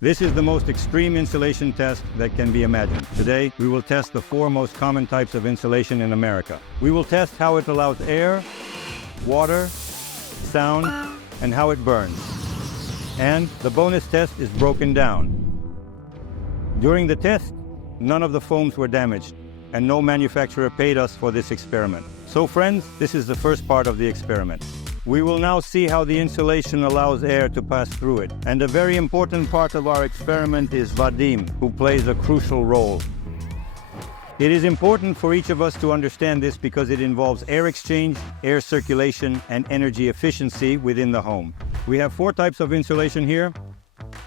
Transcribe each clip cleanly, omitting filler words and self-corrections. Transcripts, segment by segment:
This is the most extreme insulation test that can be imagined. Today, we will test the 4 most common types of insulation in America. We will test how it allows air, water, sound, and how it burns. And the bonus test is broken down. During the test, none of the foams were damaged, and no manufacturer paid us for this experiment. So friends, this is the first part of the experiment. We will now see how the insulation allows air to pass through it. And a very important part of our experiment is Vadim, who plays a crucial role. It is important for each of us to understand this because it involves air exchange, air circulation, and energy efficiency within the home. We have 4 types of insulation here.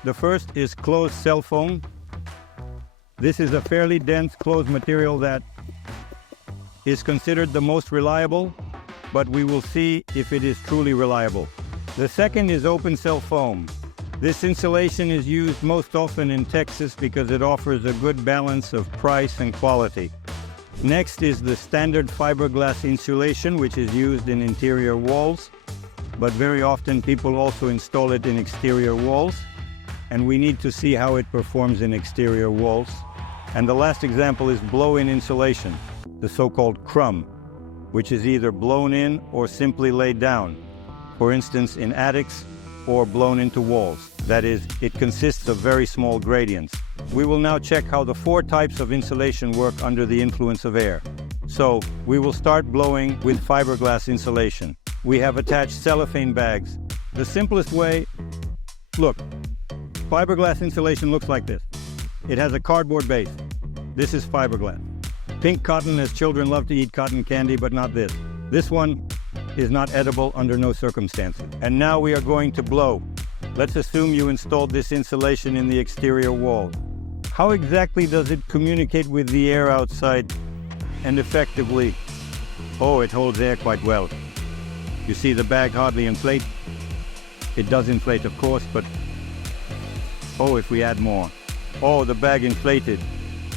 The first is closed cell foam. This is a fairly dense closed material that is considered the most reliable, but we will see if it is truly reliable. The second is open cell foam. This insulation is used most often in Texas because it offers a good balance of price and quality. Next is the standard fiberglass insulation, which is used in interior walls, but very often people also install it in exterior walls, and we need to see how it performs in exterior walls. And the last example is blow-in insulation, the so-called crumb, which is either blown in or simply laid down, for instance in attics or blown into walls. That is, it consists of very small gradients. We will now check how the 4 types of insulation work under the influence of air. So, we will start blowing with fiberglass insulation. We have attached cellophane bags. The simplest way, look, fiberglass insulation looks like this. It has a cardboard base. This is fiberglass. Pink cotton, as children love to eat cotton candy, but not this. This one is not edible under no circumstances. And now we are going to blow. Let's assume you installed this insulation in the exterior wall. How exactly does it communicate with the air outside and effectively? Oh, it holds air quite well. You see the bag hardly inflates. It does inflate, of course, but oh, if we add more. Oh, the bag inflated.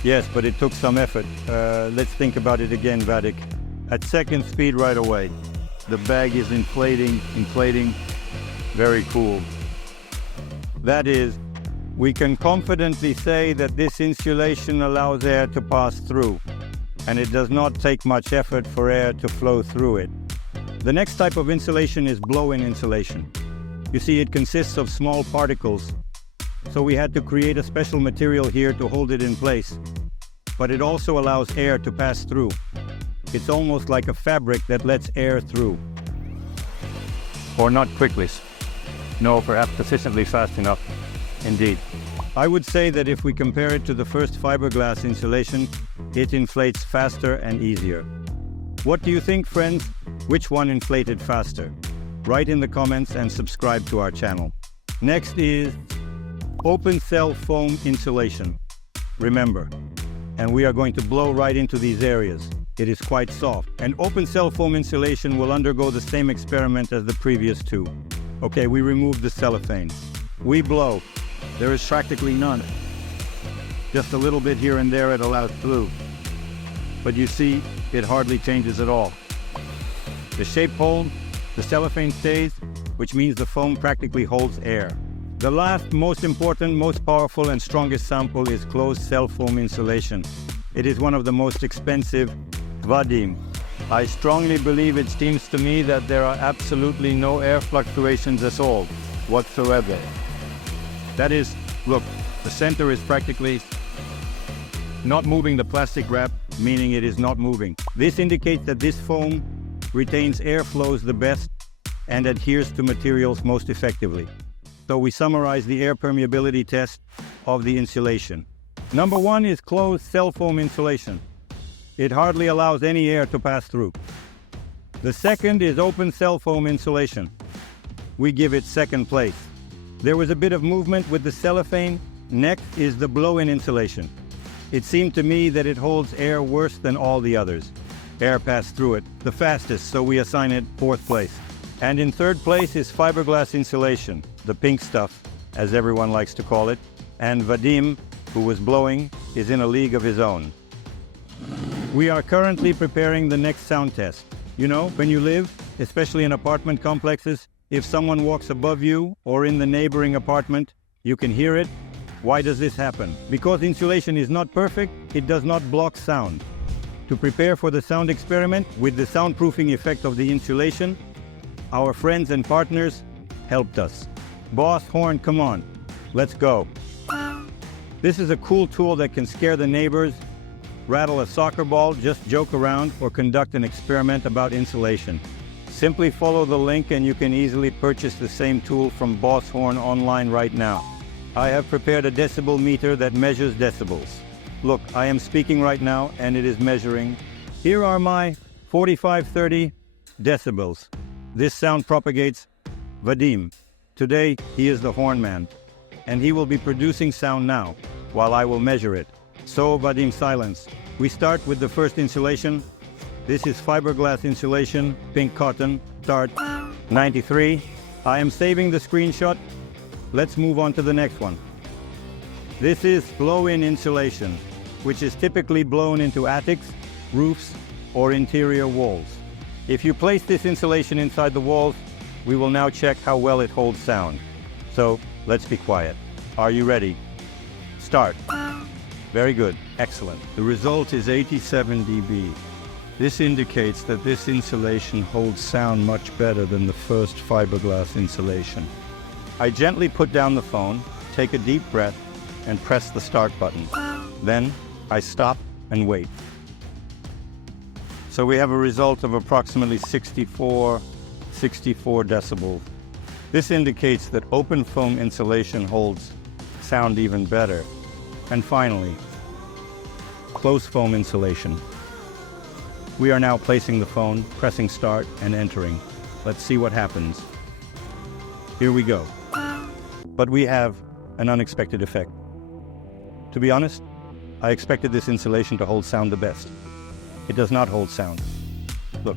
Yes, but it took some effort. Let's think about it again, Vadik. At second speed right away. The bag is inflating. Very cool. That is, we can confidently say that this insulation allows air to pass through, and it does not take much effort for air to flow through it. The next type of insulation is blow-in insulation. You see, it consists of small particles. So we had to create a special material here to hold it in place. But it also allows air to pass through. It's almost like a fabric that lets air through. Or not quickly. No, perhaps sufficiently fast enough. Indeed. I would say that if we compare it to the first fiberglass insulation, it inflates faster and easier. What do you think, friends? Which one inflated faster? Write in the comments and subscribe to our channel. Next is open cell foam insulation. Remember, and we are going to blow right into these areas. It is quite soft. And open cell foam insulation will undergo the same experiment as the previous 2. Okay, we remove the cellophane. We blow. There is practically none. Just a little bit here and there it allows through. But you see, it hardly changes at all. The shape holds, the cellophane stays, which means the foam practically holds air. The last, most important, most powerful and strongest sample is closed cell foam insulation. It is one of the most expensive, Vadim. I strongly believe it seems to me that there are absolutely no air fluctuations at all, whatsoever. That is, look, the center is practically not moving the plastic wrap, meaning it is not moving. This indicates that this foam retains air flows the best and adheres to materials most effectively. So we summarize the air permeability test of the insulation. Number 1 is closed cell foam insulation. It hardly allows any air to pass through. The second is open cell foam insulation. We give it second place. There was a bit of movement with the cellophane. Next is the blow-in insulation. It seemed to me that it holds air worse than all the others. Air passed through it the fastest, so we assign it 4th place. And in 3rd place is fiberglass insulation, the pink stuff, as everyone likes to call it. And Vadim, who was blowing, is in a league of his own. We are currently preparing the next sound test. You know, when you live, especially in apartment complexes, if someone walks above you or in the neighboring apartment, you can hear it, Why does this happen? Because insulation is not perfect, it does not block sound. To prepare for the sound experiment with the soundproofing effect of the insulation, our friends and partners helped us. Boss Horn, come on, let's go. This is a cool tool that can scare the neighbors, rattle a soccer ball, just joke around, or conduct an experiment about insulation. Simply follow the link and you can easily purchase the same tool from Boss Horn online right now. I have prepared a decibel meter that measures decibels. Look, I am speaking right now and it is measuring. Here are my 4530 decibels. This sound propagates Vadim. Today, he is the horn man, and he will be producing sound now, while I will measure it. So, Vadim, silence. We start with the first insulation. This is fiberglass insulation, pink cotton, start 93. I am saving the screenshot. Let's move on to the next one. This is blow-in insulation, which is typically blown into attics, roofs, or interior walls. If you place this insulation inside the walls, we will now check how well it holds sound. So, let's be quiet. Are you ready? Start. Very good. Excellent. The result is 87 dB. This indicates that this insulation holds sound much better than the first fiberglass insulation. I gently put down the phone, take a deep breath, and press the start button. Then, I stop and wait. So we have a result of approximately 64 decibels. This indicates that open foam insulation holds sound even better. And finally, close foam insulation. We are now placing the phone, pressing start, and entering. Let's see what happens. Here we go. But we have an unexpected effect. To be honest, I expected this insulation to hold sound the best. It does not hold sound. Look,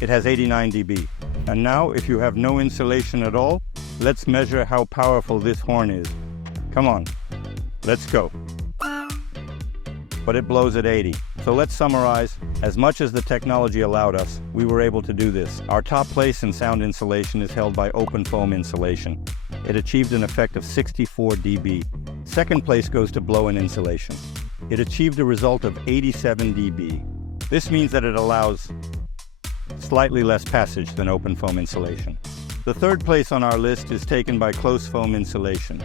it has 89 dB. And now, if you have no insulation at all, let's measure how powerful this horn is. Come on, let's go. But it blows at 80. So let's summarize. As much as the technology allowed us, we were able to do this. Our top place in sound insulation is held by open foam insulation. It achieved an effect of 64 dB. Second place goes to blow-in insulation. It achieved a result of 87 dB. This means that it allows slightly less passage than open foam insulation. The third place on our list is taken by close foam insulation.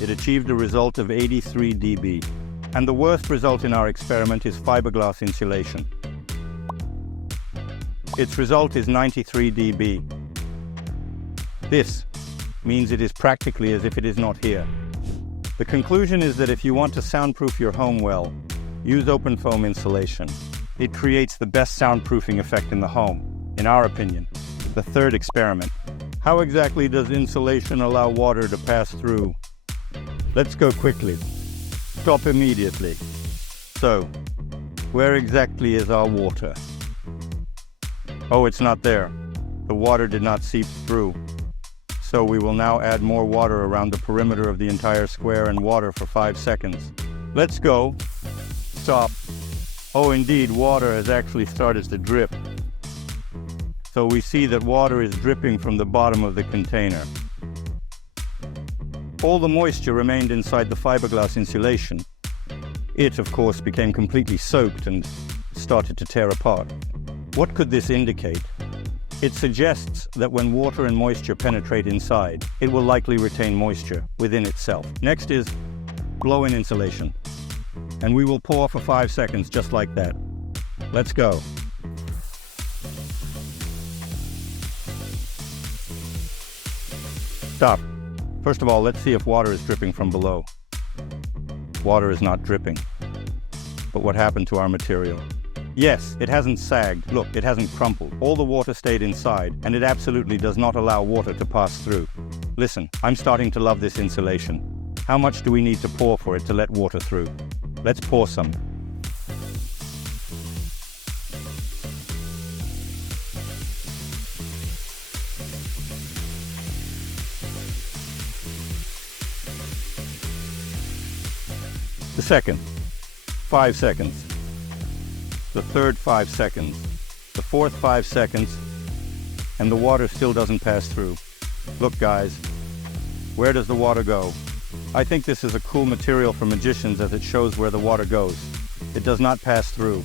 It achieved a result of 83 dB. And the worst result in our experiment is fiberglass insulation. Its result is 93 dB. This means it is practically as if it is not here. The conclusion is that if you want to soundproof your home well, use open foam insulation. It creates the best soundproofing effect in the home, in our opinion. The third experiment. How exactly does insulation allow water to pass through? Let's go quickly. Stop immediately. So, where exactly is our water? Oh, it's not there. The water did not seep through. So we will now add more water around the perimeter of the entire square and water for 5 seconds. Let's go. Stop. Oh, indeed, water has actually started to drip. So we see that water is dripping from the bottom of the container. All the moisture remained inside the fiberglass insulation. It, of course, became completely soaked and started to tear apart. What could this indicate? It suggests that when water and moisture penetrate inside, it will likely retain moisture within itself. Next is blow-in insulation. And we will pour for 5 seconds just like that. Let's go. Stop. First of all, let's see if water is dripping from below. Water is not dripping. But what happened to our material? Yes, it hasn't sagged. Look, it hasn't crumpled. All the water stayed inside, and it absolutely does not allow water to pass through. Listen, I'm starting to love this insulation. How much do we need to pour for it to let water through? Let's pour some. The second, 5 seconds. The third, 5 seconds. The fourth, 5 seconds. And the water still doesn't pass through. Look, guys, where does the water go? I think this is a cool material for magicians as it shows where the water goes. It does not pass through.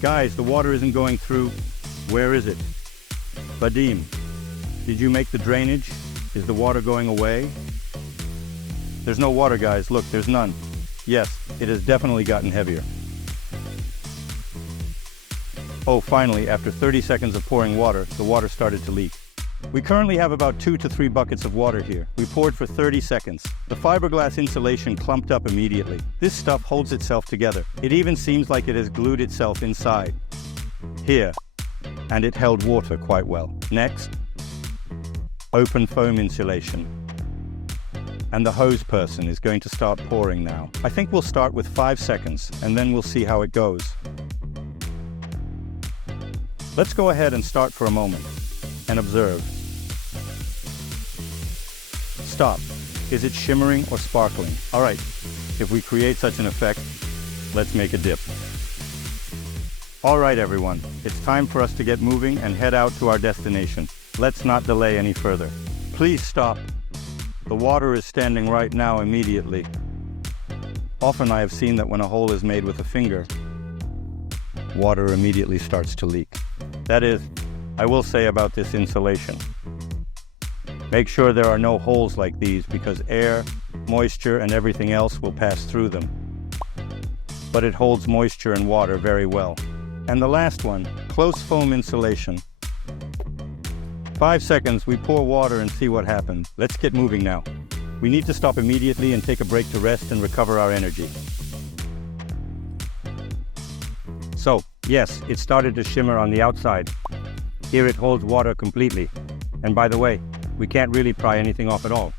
Guys, the water isn't going through. Where is it? Vadim, did you make the drainage? Is the water going away? There's no water, guys. Look, there's none. Yes, it has definitely gotten heavier. Oh, finally, after 30 seconds of pouring water, the water started to leak. We currently have about 2 to 3 buckets of water here. We poured for 30 seconds. The fiberglass insulation clumped up immediately. This stuff holds itself together. It even seems like it has glued itself inside. Here. And it held water quite well. Next, open foam insulation. And the hose person is going to start pouring now. I think we'll start with 5 seconds, and then we'll see how it goes. Let's go ahead and start for a moment and observe. Stop. Is it shimmering or sparkling? All right, if we create such an effect, let's make a dip. All right, everyone, it's time for us to get moving and head out to our destination. Let's not delay any further. Please stop. The water is standing right now immediately. Often I have seen that when a hole is made with a finger, water immediately starts to leak. That is, I will say about this insulation. Make sure there are no holes like these because air, moisture, and everything else will pass through them. But it holds moisture and water very well. And the last one, close foam insulation. 5 seconds, we pour water and see what happens. Let's get moving now. We need to stop immediately and take a break to rest and recover our energy. So, yes, it started to shimmer on the outside. Here it holds water completely. And by the way, we can't really pry anything off at all.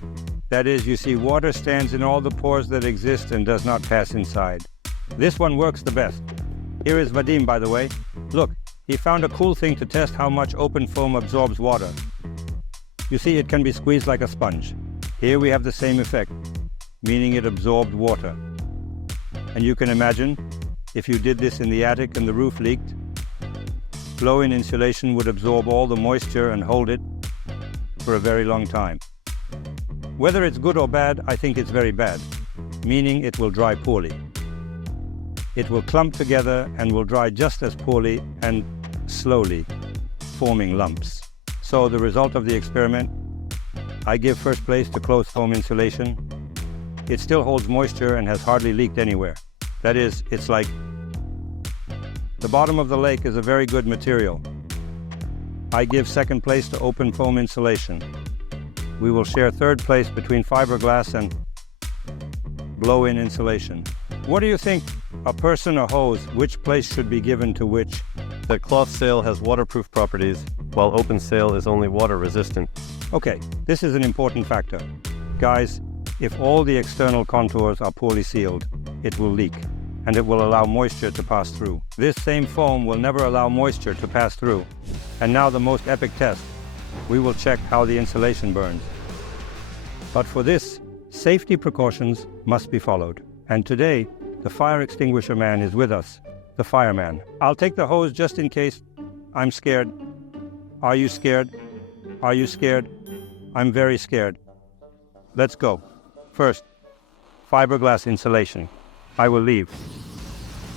That is, you see, water stands in all the pores that exist and does not pass inside. This one works the best. Here is Vadim, by the way. Look, he found a cool thing to test how much open foam absorbs water. You see, it can be squeezed like a sponge. Here we have the same effect, meaning it absorbed water. And you can imagine, if you did this in the attic and the roof leaked, blow-in insulation would absorb all the moisture and hold it for a very long time. Whether it's good or bad, I think it's very bad, meaning it will dry poorly. It will clump together and will dry just as poorly and slowly, forming lumps. So the result of the experiment, I give first place to close foam insulation. It still holds moisture and has hardly leaked anywhere. That is, it's like the bottom of the lake is a very good material. I give second place to open foam insulation. We will share third place between fiberglass and blow-in insulation. What do you think? A person or hose, which place should be given to which? The cloth sail has waterproof properties, while open sail is only water resistant. Okay, this is an important factor. Guys, if all the external contours are poorly sealed, it will leak, and it will allow moisture to pass through. This same foam will never allow moisture to pass through. And now the most epic test. We will check how the insulation burns. But for this, safety precautions must be followed. And today, the fire extinguisher man is with us, the fireman. I'll take the hose just in case. I'm scared. Are you scared? Are you scared? I'm very scared. Let's go. First, fiberglass insulation. I will leave.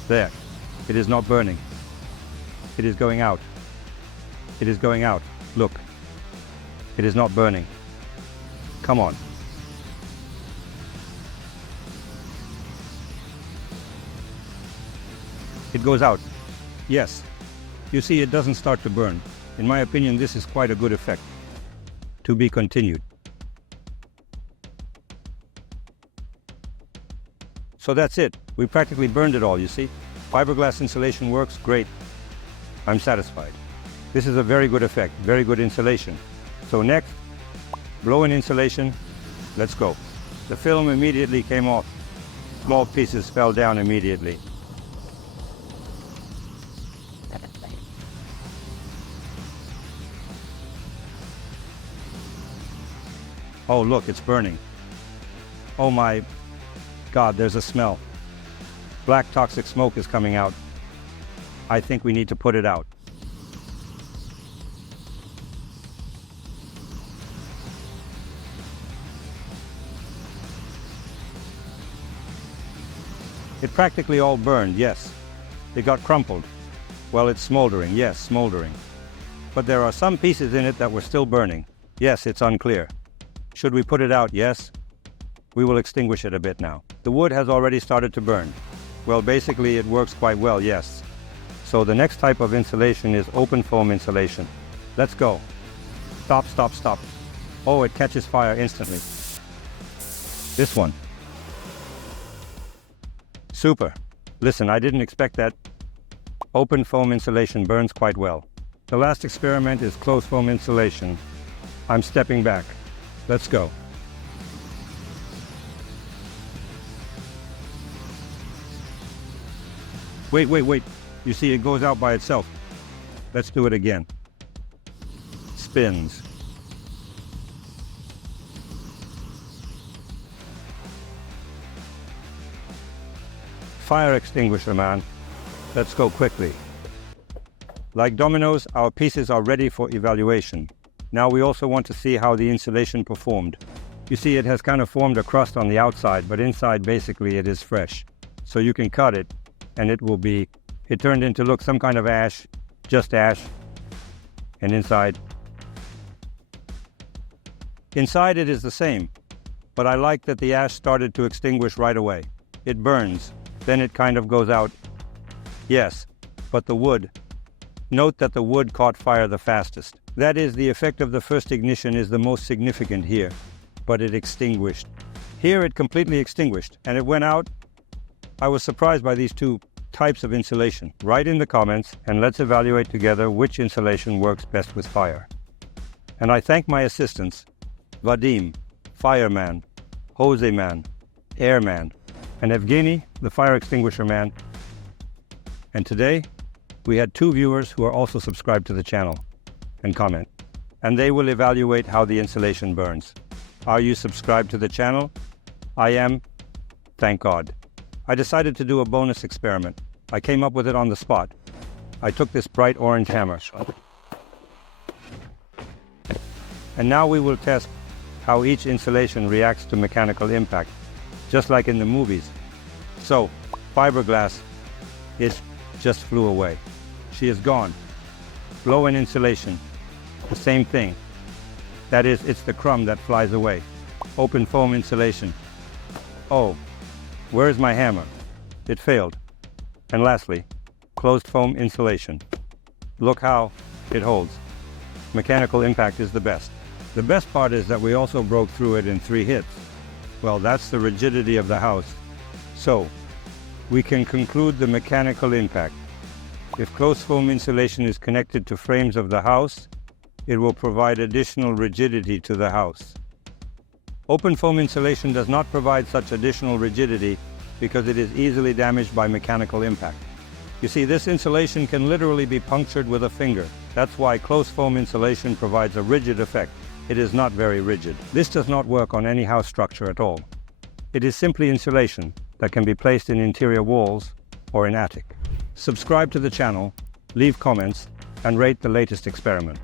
There. It is not burning. It is going out. It is going out. Look. It is not burning. Come on. It goes out. Yes. You see, it doesn't start to burn. In my opinion, this is quite a good effect. To be continued. So that's it. We practically burned it all, you see. Fiberglass insulation works great. I'm satisfied. This is a very good effect, very good insulation. So next, blow-in insulation. Let's go. The film immediately came off. Small pieces fell down immediately. Oh, look, it's burning. Oh my God, there's a smell. Black toxic smoke is coming out. I think we need to put it out. It practically all burned, yes. It got crumpled. Well, it's smoldering, yes, smoldering. But there are some pieces in it that were still burning. Yes, it's unclear. Should we put it out? Yes. We will extinguish it a bit now. The wood has already started to burn. Well, basically it works quite well, yes. So the next type of insulation is open foam insulation. Let's go. Stop, stop, stop. Oh, it catches fire instantly. This one. Super. Listen, I didn't expect that. Open foam insulation burns quite well. The last experiment is closed foam insulation. I'm stepping back. Let's go. Wait, wait, wait. You see, it goes out by itself. Let's do it again. Spins. Fire extinguisher, man. Let's go quickly. Like dominoes, our pieces are ready for evaluation. Now we also want to see how the insulation performed. You see, it has kind of formed a crust on the outside, but inside basically it is fresh. So you can cut it and it turned into, look, some kind of ash, just ash. And inside it is the same, but I like that the ash started to extinguish right away. It burns, then it kind of goes out. Yes, but the wood. Note that the wood caught fire the fastest. That is, the effect of the first ignition is the most significant here, but it extinguished. Here it completely extinguished, and it went out. I was surprised by these two types of insulation. Write in the comments, and let's evaluate together which insulation works best with fire. And I thank my assistants, Vadim, fireman, Jose man, airman, and Evgeny, the fire extinguisher man. And today, we had 2 viewers who are also subscribed to the channel and comment. And they will evaluate how the insulation burns. Are you subscribed to the channel? I am. Thank God. I decided to do a bonus experiment. I came up with it on the spot. I took this bright orange hammer. And now we will test how each insulation reacts to mechanical impact, just like in the movies. So, fiberglass, it just flew away. She is gone. Blow-in insulation, the same thing. That is, it's the crumb that flies away. Open foam insulation. Oh, where's my hammer? It failed. And lastly, closed foam insulation. Look how it holds. Mechanical impact is the best. The best part is that we also broke through it in 3 hits. Well, that's the rigidity of the house. So, we can conclude the mechanical impact. If closed foam insulation is connected to frames of the house, it will provide additional rigidity to the house. Open foam insulation does not provide such additional rigidity because it is easily damaged by mechanical impact. You see, this insulation can literally be punctured with a finger. That's why closed foam insulation provides a rigid effect. It is not very rigid. This does not work on any house structure at all. It is simply insulation that can be placed in interior walls or in attic. Subscribe to the channel, leave comments, and rate the latest experiment.